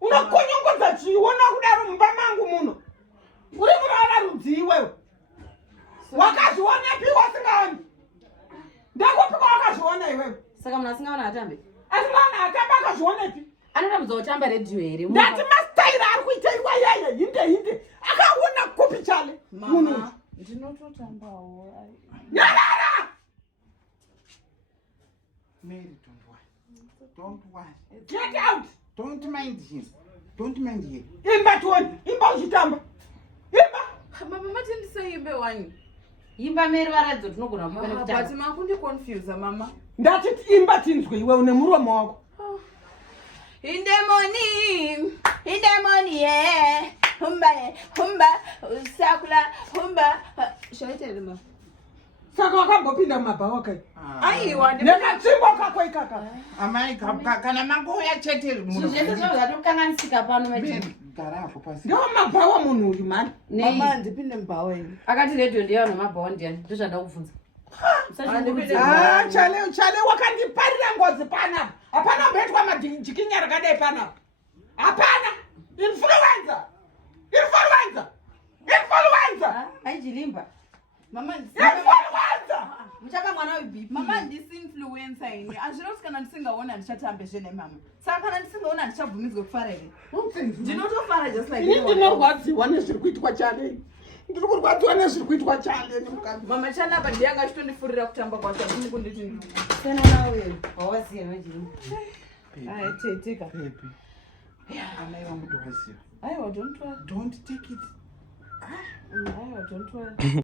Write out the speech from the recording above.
unakonyongodza chiona kudaro mumba mangu muno uri murara rudzii wewe wakazviona pi wasingaoni ndakupika wakazviona iwewe saka munhu asingaona atambe asingaona atambe akazviona pi anotamudza kutamba redhiyo here ndati mastairi ari kuita iwa yeye hinde akaona kupi chale munhu ndinototambawo nyarara Mary, don't worry. Get out. Don't mind him. Don't mind him. Imba tuone, imba uchitamba. Imba. Mama matindisayimbe wani. Imba Mary varadzo tinogona kuva nekutamba. But makundi confuse mama. Ndati imba tinzwe iwe une muromo wako. In the morning, yeah. Humba, sakula, humba. Shall I tell you? Saka wakambopinda mumabhawa kai. Aiwa nekatsimbo kako ikaka. Amai kana mangoya chete munhu. Zvese zvatokanganisika pano machini. Garapo pasi. Ndo mabhawa munhu uyu mani. Mama ndipinde mubhawa ini. Akati radio ndiyo nemabhawa ndiani. Ndozvada kubvunza. Chale wakandiparira ngozi panapa. Hapana mbetwa majikinya rakadai panapa. Hapana. Influencer. Aijilimba. Mama influencer. Muchapa mwana ubipi. Mama ndisi influencer ini. Azvinoti kana ndisingaona ndichatambe mama. Saka kana ndisingaona ndichabvumidzwe kufara here. Ndinotofara just like you. Ndinorwadziwa nezviri kuitwa chale. Ndiri kurwadziwa nezviri kuitwa chale nemukadzi. Mama chale apa ndiyanga achitondifurira kutamba kwacho ndini kunditi. Senona wewe. Hawaziya majini. Taitika. Baby. Amai wangu ndowaziya. Aiwa don't take it. Aiwa don't worry.